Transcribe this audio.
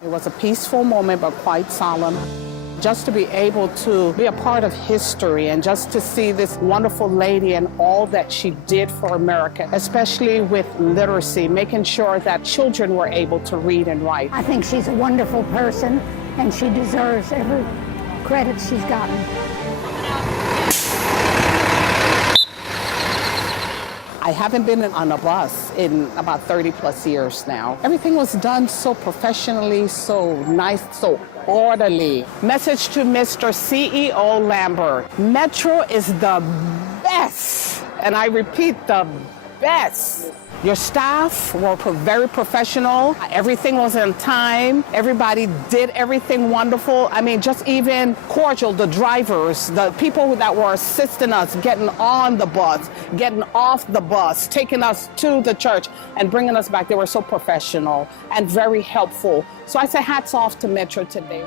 It was a peaceful moment, but quite solemn. Just to be able to be a part of history and just to see this wonderful lady and all that she did for America, especially with literacy, making sure that children were able to read and write. I think she's a wonderful person, and she deserves every credit she's gotten. I haven't been on a bus in about 30 plus years now. Everything was done so professionally, so nice, so orderly. Message to Mr. CEO Lambert. Metro is the best, and I repeat, the best. Your staff were very professional. Everything was on time. Everybody did everything wonderful. I mean, just even cordial, the drivers, the people that were assisting us, getting on the bus, getting off the bus, taking us to the church and bringing us back. They were so professional and very helpful. So I say hats off to Metro today.